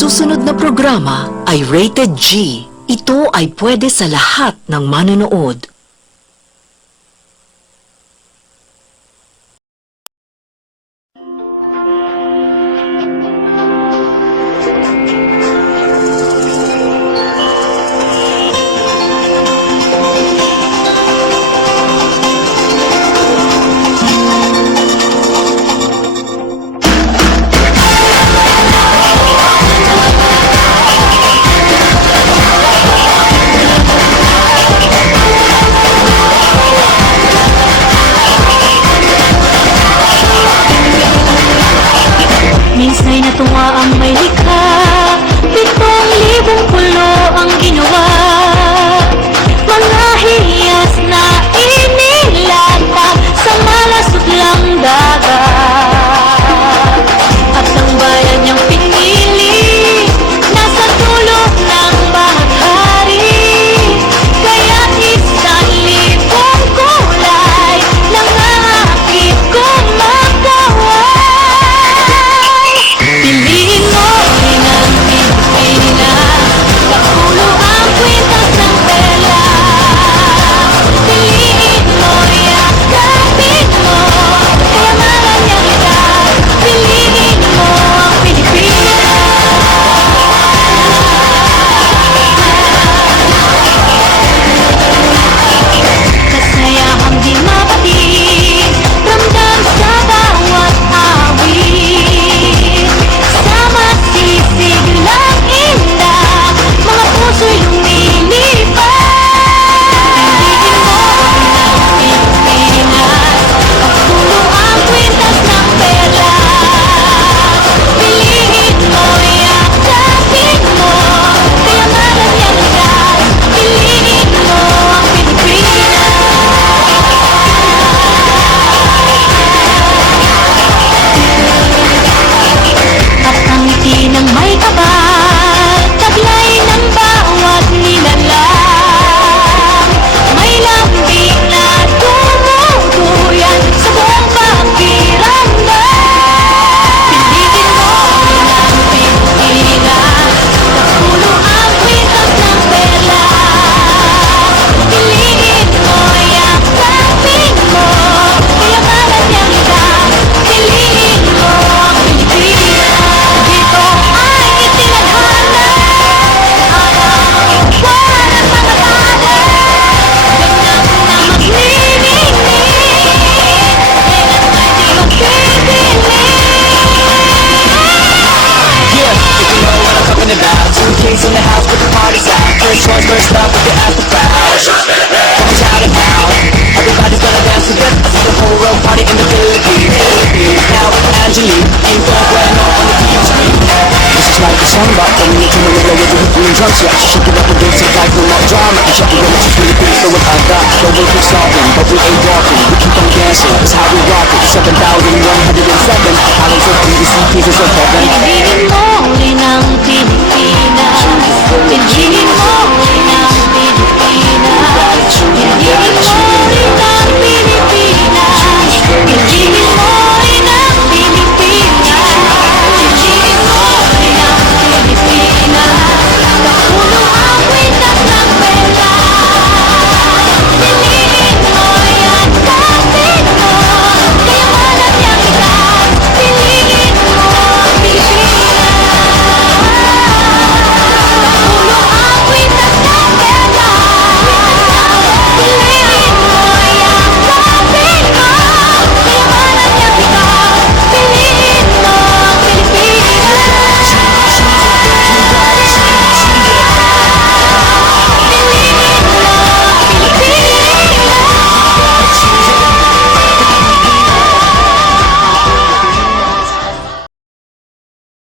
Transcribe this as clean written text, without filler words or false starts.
susunod na programa ay rated G. Ito ay pwede sa lahat ng manonood. Minsa'y natuwa ang may likha, 7,000 pulo ang ginawa. Mga hiyas na inilatag sa malasuklang dagat. At ang bayan niyang pinili, nasa dulo ng bahaghari. Kaya't 1,000 kulay lang aakit kong magkaway. Piliin mo rin ang Pilipinas, kapulo ang kwintas ng tela. Piliin mo, yakapin mo, kaya maranyalitas. Piliin mo ang Pilipinas. Kasayahang di mapatid, ramdam sa bawat awit. Sama sisig lang indak, mga puso'y lumilipad. Piliin mo ang Pilipinas, kapulo ang kwintas ng perla. Piliin mo, yakapin mo, kaya maranyalitas. Piliin mo ang Pilipinas. At ang ngiti ng may kapal, taglay ng bawat nilalang. May lambing na tumutuyan sa buong pakiramdam. Piliin mo ang Pilipinas, kapulo ang kwintas ng perla. Piliin mo, yakapin mo, kaya maranyalitas. Piliin mo ang Pilipinas. Dito ay itinadhana ang buwan at mga tala. Ganap na maglilinis, kailan may di magpipili. Yeah, if you know what I'm talking about. 2 K's in the house with the party's out. First one's first up with the after crowd. Come shout it out. Everybody's gonna dance together. I see the whole world party in the Philippines. Now with Angelique, ain't going bueno on the TV screen. This is like a song about coming into the middle with the feeling drunk. Yeah, she shaking up the dance and like no more drama. And shaking when it's Philippines, so with our God, no way keep stopping, but we ain't walking. We keep on dancing, that's how we rock it. 7,107 islands of beauty, sea pieces of